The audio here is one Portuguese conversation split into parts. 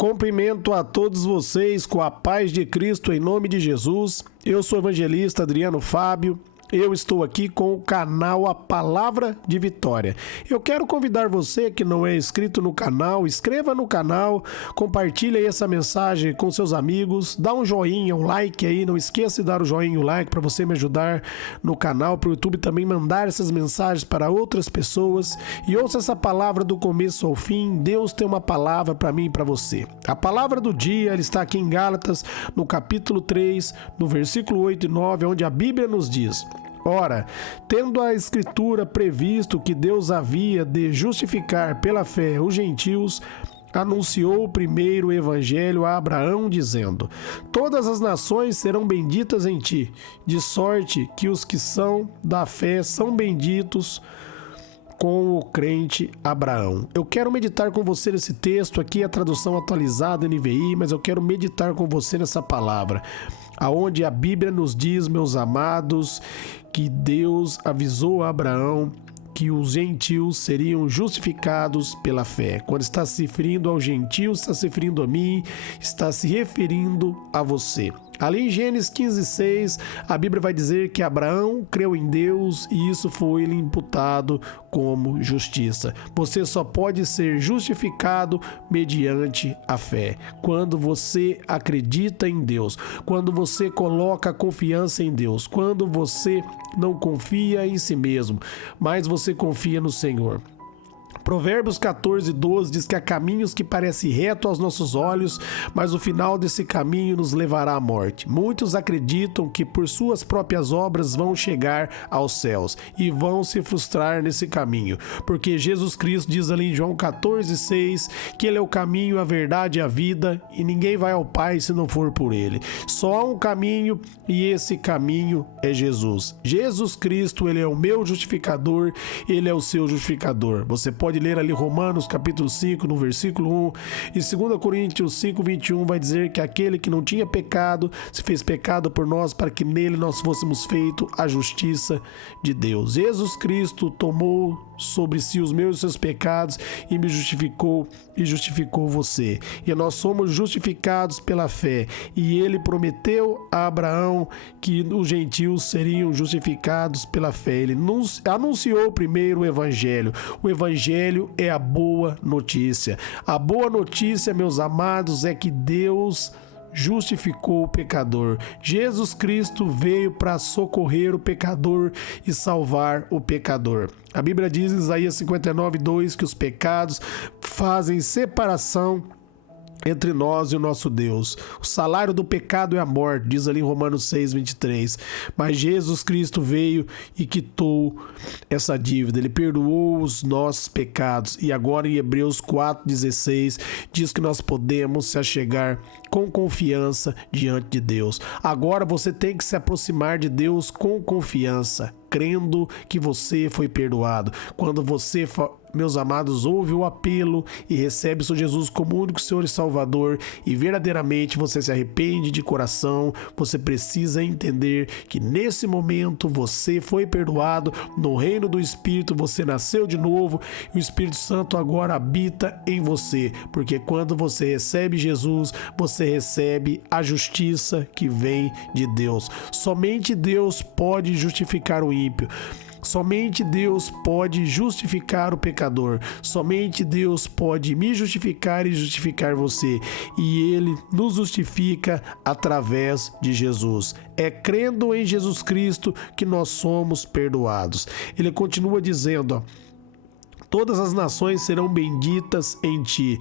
Cumprimento a todos vocês com a paz de Cristo em nome de Jesus. Eu sou o evangelista Adriano Fábio. Eu estou aqui com o canal A Palavra de Vitória. Eu quero convidar você que não é inscrito no canal, inscreva no canal, compartilhe aí essa mensagem com seus amigos, dá um joinha, um like aí, não esqueça de dar o joinha e o like para você me ajudar no canal, para o YouTube também mandar essas mensagens para outras pessoas e ouça essa palavra do começo ao fim. Deus tem uma palavra para mim e para você. A palavra do dia ela está aqui em Gálatas, no capítulo 3, no versículo 8 e 9, onde a Bíblia nos diz: Ora, tendo a Escritura previsto que Deus havia de justificar pela fé os gentios, anunciou primeiro o evangelho a Abraão, dizendo: Todas as nações serão benditas em ti, de sorte que os que são da fé são benditos com o crente Abraão. Eu quero meditar com você nesse texto aqui, a tradução atualizada NVI, mas eu quero meditar com você nessa palavra, aonde a Bíblia nos diz, meus amados, que Deus avisou a Abraão que os gentios seriam justificados pela fé. Quando está se referindo aos gentios, está se referindo a mim, está se referindo a você. Ali em Gênesis 15:6, a Bíblia vai dizer que Abraão creu em Deus e isso foi-lhe imputado como justiça. Você só pode ser justificado mediante a fé. Quando você acredita em Deus, quando você coloca confiança em Deus, quando você não confia em si mesmo, mas você confia no Senhor. Provérbios 14:12 diz que há caminhos que parecem retos aos nossos olhos, mas o final desse caminho nos levará à morte. Muitos acreditam que por suas próprias obras vão chegar aos céus e vão se frustrar nesse caminho, porque Jesus Cristo diz ali em João 14:6 que Ele é o caminho, a verdade e a vida e ninguém vai ao Pai se não for por Ele. Só há um caminho e esse caminho é Jesus. Jesus Cristo, Ele é o meu justificador, Ele é o seu justificador. Você pode ler ali Romanos capítulo 5, no versículo 1, e 2 Coríntios 5:21 vai dizer que aquele que não tinha pecado se fez pecado por nós para que nele nós fôssemos feito a justiça de Deus. Jesus Cristo tomou sobre si os meus e seus pecados e me justificou e justificou você. E nós somos justificados pela fé. E ele prometeu a Abraão que os gentios seriam justificados pela fé. Ele anunciou primeiro o evangelho. O evangelho é a boa notícia. A boa notícia, meus amados, é que Deus justificou o pecador. Jesus Cristo veio para socorrer o pecador e salvar o pecador. A Bíblia diz em Isaías 59:2 que os pecados fazem separação entre nós e o nosso Deus. O salário do pecado é a morte, diz ali em Romanos 6:23. Mas Jesus Cristo veio e quitou essa dívida. Ele perdoou os nossos pecados. E agora em Hebreus 4:16 diz que nós podemos se achegar com confiança diante de Deus. Agora você tem que se aproximar de Deus com confiança, crendo que você foi perdoado. Quando você, meus amados, ouve o apelo e recebe o Senhor Jesus como único Senhor e Salvador e verdadeiramente você se arrepende de coração, você precisa entender que nesse momento você foi perdoado. No reino do Espírito você nasceu de novo e o Espírito Santo agora habita em você, porque quando você recebe Jesus, você recebe a justiça que vem de Deus. Somente Deus pode justificar o ímpio. Somente Deus pode justificar o pecador. Somente Deus pode me justificar e justificar você. E Ele nos justifica através de Jesus. É crendo em Jesus Cristo que nós somos perdoados. Ele continua dizendo: Todas as nações serão benditas em ti.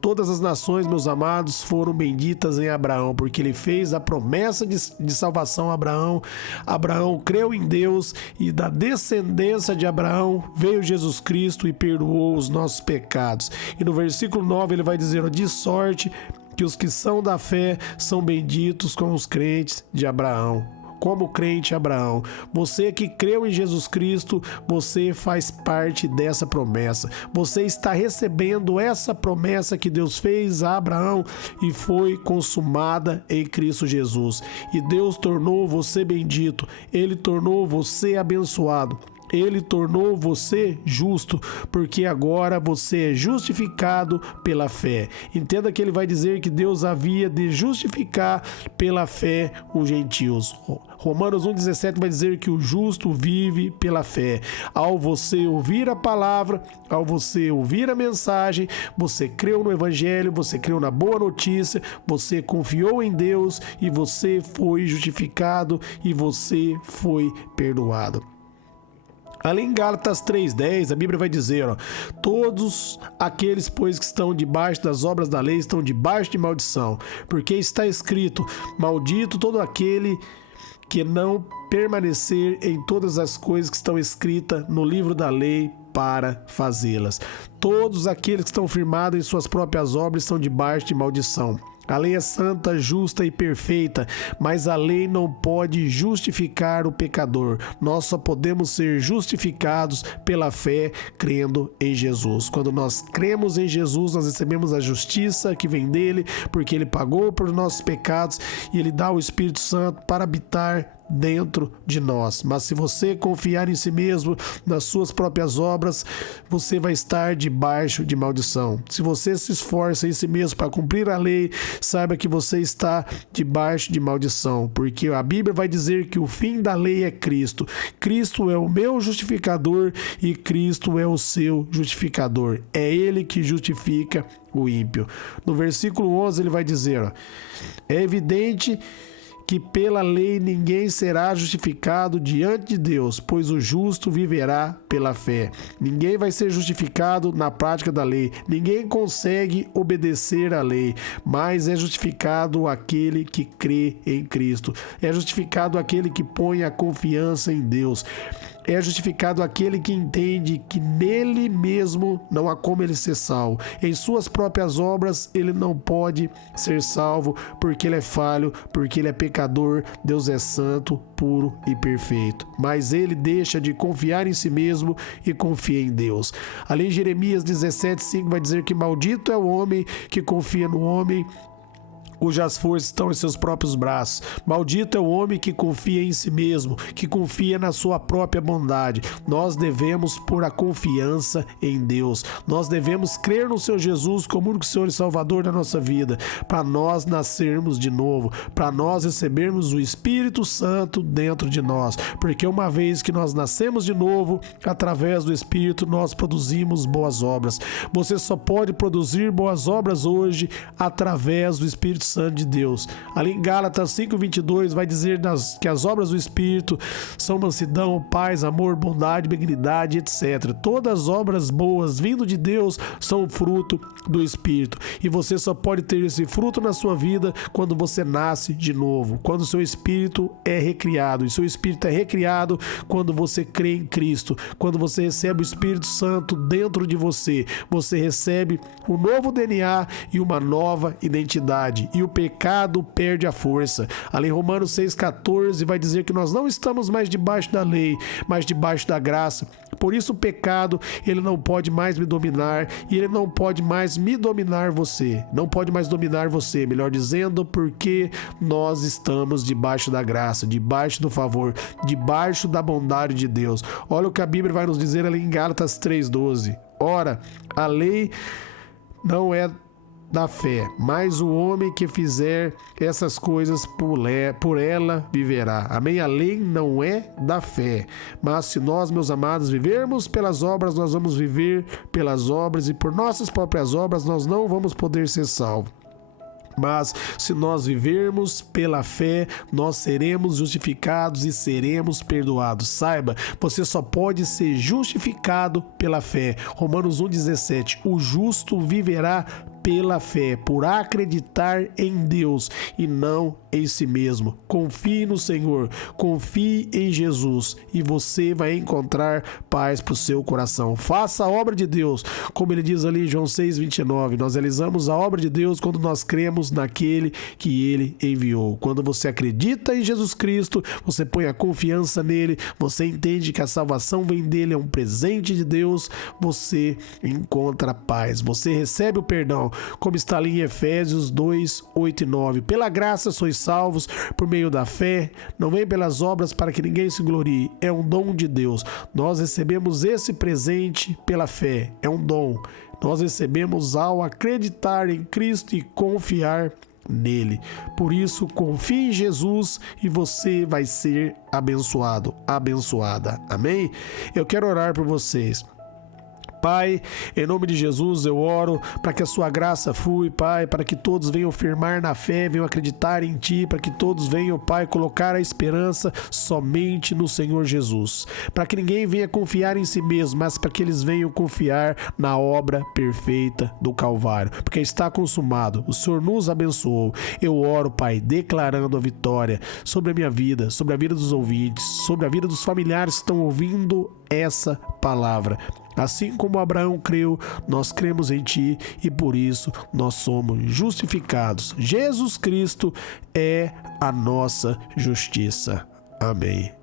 Todas as nações, meus amados, foram benditas em Abraão, porque ele fez a promessa de salvação a Abraão. Abraão creu em Deus e da descendência de Abraão veio Jesus Cristo e perdoou os nossos pecados. E no versículo 9 ele vai dizer: de sorte que os que são da fé são benditos com os crentes de Abraão. Como crente Abraão, você que creu em Jesus Cristo, você faz parte dessa promessa. Você está recebendo essa promessa que Deus fez a Abraão e foi consumada em Cristo Jesus. E Deus tornou você bendito, Ele tornou você abençoado. Ele tornou você justo, porque agora você é justificado pela fé. Entenda que ele vai dizer que Deus havia de justificar pela fé os gentios. Romanos 1,17 vai dizer que o justo vive pela fé. Ao você ouvir a palavra, ao você ouvir a mensagem, você creu no evangelho, você creu na boa notícia, você confiou em Deus e você foi justificado e você foi perdoado. Ali em Gálatas 3,10, a Bíblia vai dizer, todos aqueles, pois, que estão debaixo das obras da lei, estão debaixo de maldição, porque está escrito, maldito todo aquele que não permanecer em todas as coisas que estão escritas no livro da lei para fazê-las. Todos aqueles que estão firmados em suas próprias obras estão debaixo de maldição. A lei é santa, justa e perfeita, mas a lei não pode justificar o pecador. Nós só podemos ser justificados pela fé, crendo em Jesus. Quando nós cremos em Jesus, nós recebemos a justiça que vem dele, porque ele pagou por nossos pecados e ele dá o Espírito Santo para habitar dentro de nós. Mas se você confiar em si mesmo, nas suas próprias obras, você vai estar debaixo de maldição. Se você se esforça em si mesmo para cumprir a lei, saiba que você está debaixo de maldição, porque a Bíblia vai dizer que o fim da lei é Cristo. Cristo é o meu justificador e Cristo é o seu justificador. É ele que justifica o ímpio. No versículo 11 ele vai dizer, é evidente que pela lei ninguém será justificado diante de Deus, pois o justo viverá pela fé. Ninguém vai ser justificado na prática da lei. Ninguém consegue obedecer à lei, mas é justificado aquele que crê em Cristo. É justificado aquele que põe a confiança em Deus. É justificado aquele que entende que nele mesmo não há como ele ser salvo. Em suas próprias obras ele não pode ser salvo, porque ele é falho, porque ele é pecador. Deus é santo, puro e perfeito. Mas ele deixa de confiar em si mesmo e confia em Deus. Ali em Jeremias 17,5 vai dizer que maldito é o homem que confia no homem, cujas forças estão em seus próprios braços. Maldito é o homem que confia em si mesmo, que confia na sua própria bondade. Nós devemos pôr a confiança em Deus. Nós devemos crer no Senhor Jesus como único Senhor e Salvador da nossa vida, para nós nascermos de novo, para nós recebermos o Espírito Santo dentro de nós. Porque uma vez que nós nascemos de novo, através do Espírito, nós produzimos boas obras. Você só pode produzir boas obras hoje através do Espírito Santo de Deus. Ali em Gálatas 5,22 vai dizer que as obras do Espírito são mansidão, paz, amor, bondade, benignidade, etc. Todas as obras boas vindo de Deus são fruto do Espírito. E você só pode ter esse fruto na sua vida quando você nasce de novo, quando o seu Espírito é recriado. E seu Espírito é recriado quando você crê em Cristo, quando você recebe o Espírito Santo dentro de você. Você recebe um novo DNA e uma nova identidade. E o pecado perde a força. Ali em Romanos 6,14 vai dizer que nós não estamos mais debaixo da lei, mas debaixo da graça. Por isso o pecado, ele não pode mais me dominar e ele não pode mais me dominar você. Não pode mais dominar você, melhor dizendo, porque nós estamos debaixo da graça, debaixo do favor, debaixo da bondade de Deus. Olha o que a Bíblia vai nos dizer ali em Gálatas 3,12. Ora, a lei não é da fé, mas o homem que fizer essas coisas por ela viverá. Amém? A lei não é da fé, mas se nós, meus amados, vivermos pelas obras, nós vamos viver pelas obras, e por nossas próprias obras nós não vamos poder ser salvos. Mas se nós vivermos pela fé, nós seremos justificados e seremos perdoados. Saiba, você só pode ser justificado pela fé. Romanos 1,17. O justo viverá pela fé, por acreditar em Deus e não em si mesmo. Confie no Senhor, confie em Jesus e você vai encontrar paz para o seu coração. Faça a obra de Deus, como ele diz ali em João 6,29. Nós realizamos a obra de Deus quando nós cremos naquele que ele enviou. Quando você acredita em Jesus Cristo, você põe a confiança nele, você entende que a salvação vem dele, é um presente de Deus, você encontra paz, você recebe o perdão. salvação, como está ali em Efésios 2, 8 e 9. Pela graça sois salvos por meio da fé, não vem pelas obras para que ninguém se glorie, é um dom de Deus. Nós recebemos esse presente pela fé, é um dom. Nós recebemos ao acreditar em Cristo e confiar nele. Por isso, confie em Jesus e você vai ser abençoado, abençoada. Amém? Eu quero orar por vocês. Pai, em nome de Jesus eu oro para que a sua graça flui, Pai, para que todos venham firmar na fé, venham acreditar em Ti, para que todos venham, Pai, colocar a esperança somente no Senhor Jesus, para que ninguém venha confiar em si mesmo, mas para que eles venham confiar na obra perfeita do Calvário, porque está consumado, o Senhor nos abençoou. Eu oro, Pai, declarando a vitória sobre a minha vida, sobre a vida dos ouvintes, sobre a vida dos familiares que estão ouvindo essa palavra. Assim como Abraão creu, nós cremos em Ti e por isso nós somos justificados. Jesus Cristo é a nossa justiça. Amém.